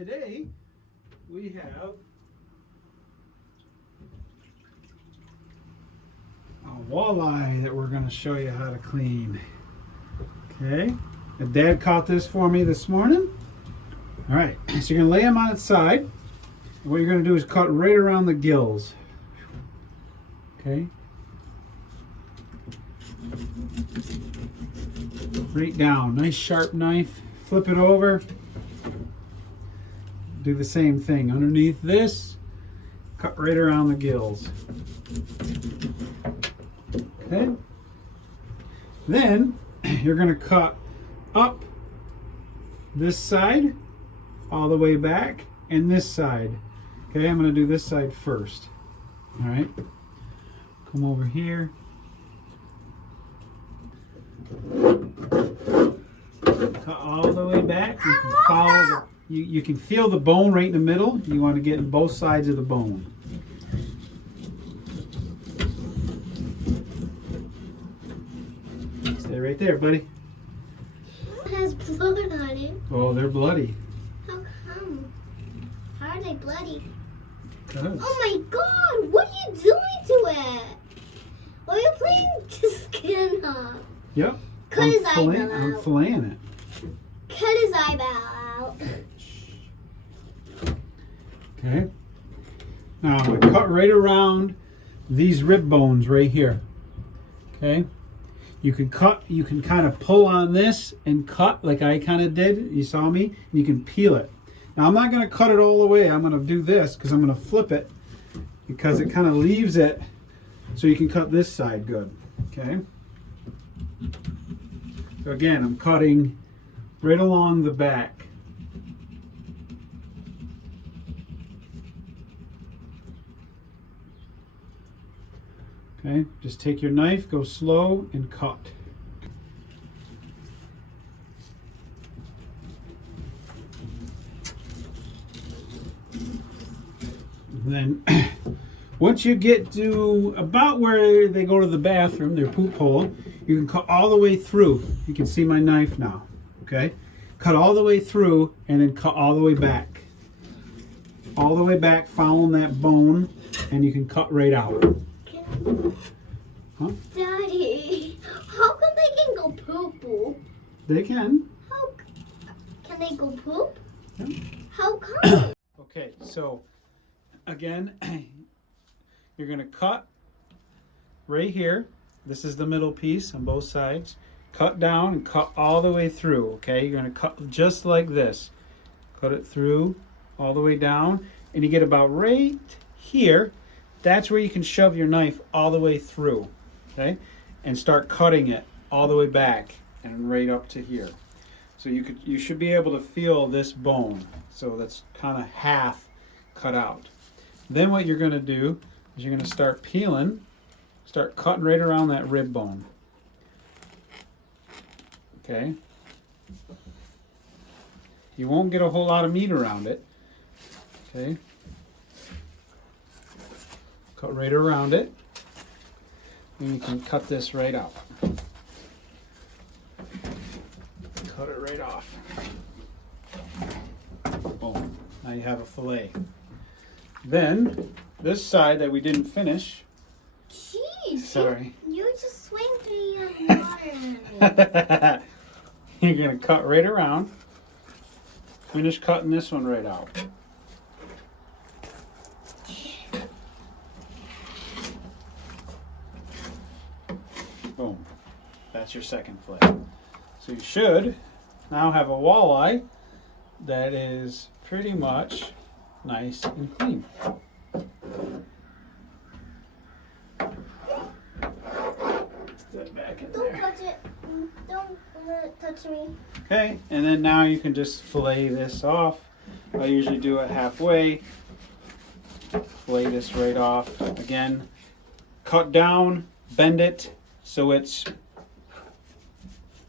today we have a walleye that we're going to show you how to clean. Okay, and Dad caught this for me this morning. All right, so you're going to lay him on its side. And what you're going to do is cut right around the gills. Okay. Right down. Nice sharp knife. Flip it over. Do the same thing. Underneath this, cut right around the gills. Okay. Then you're going to cut up this side all the way back and this side. Okay, I'm going to do this side first. All right. Come over here. Cut all the way back. You can follow you can feel the bone right in the middle. You want to get in both sides of the bone. Stay right there, buddy. It has blood on it. Oh, they're bloody. How come? How are they bloody? 'Cause. Oh my God! What are you doing to it? Why are you playing the skin off? Yep. Cut his eyeball I'm out. filleting it. Cut his eyeball out. Okay. Now I'm going to cut right around these rib bones right here. Okay. You can kind of pull on this and cut like I kind of did. You saw me? And you can peel it. Now I'm not going to cut it all the way. I'm going to do this because I'm going to flip it because it kind of leaves it so you can cut this side good. Okay. So again, I'm cutting right along the back. Okay, just take your knife, go slow, and cut. And then, once you get to about where they go to the bathroom, their poop hole, you can cut all the way through. You can see my knife now, okay? Cut all the way through, and then cut all the way back. All the way back, following that bone, and you can cut right out. Huh? Daddy, how come they can go poo-poo? They can. How can they go poop? Yeah. How come? Okay, so again, you're going to cut right here. This is the middle piece on both sides. Cut down and cut all the way through, okay? You're going to cut just like this. Cut it through all the way down, and you get about right here. That's where you can shove your knife all the way through, okay? And start cutting it all the way back and right up to here. So you should be able to feel this bone. So that's kind of half cut out. Then what you're going to do is you're going to start peeling, start cutting right around that rib bone. Okay? You won't get a whole lot of meat around it. Okay? Cut right around it. And you can cut this right out. Cut it right off. Boom. Now you have a fillet. Then, this side that we didn't finish. Jeez. Sorry. You just swing through your water. You're going to cut right around. Finish cutting this one right out. Boom. That's your second fillet. So you should now have a walleye that is pretty much nice and clean. Put that back in Don't there. touch it. Don't let it touch me. Okay, and then now you can just fillet this off. I usually do it halfway. Fillet this right off. Again, cut down, bend it so it's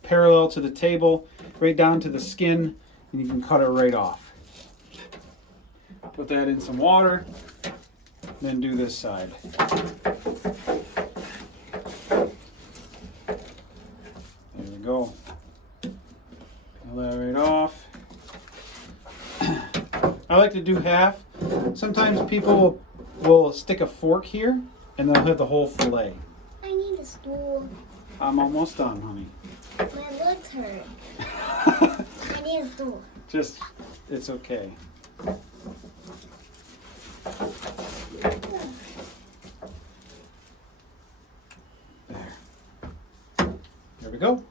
parallel to the table, right down to the skin, and you can cut it right off. Put that in some water, then do this side. There we go. Peel that right off. I like to do half. Sometimes people will stick a fork here and they'll have the whole fillet. I need a stool. I'm almost done, honey. My legs hurt. I need a stool. Just, it's okay. There. There we go.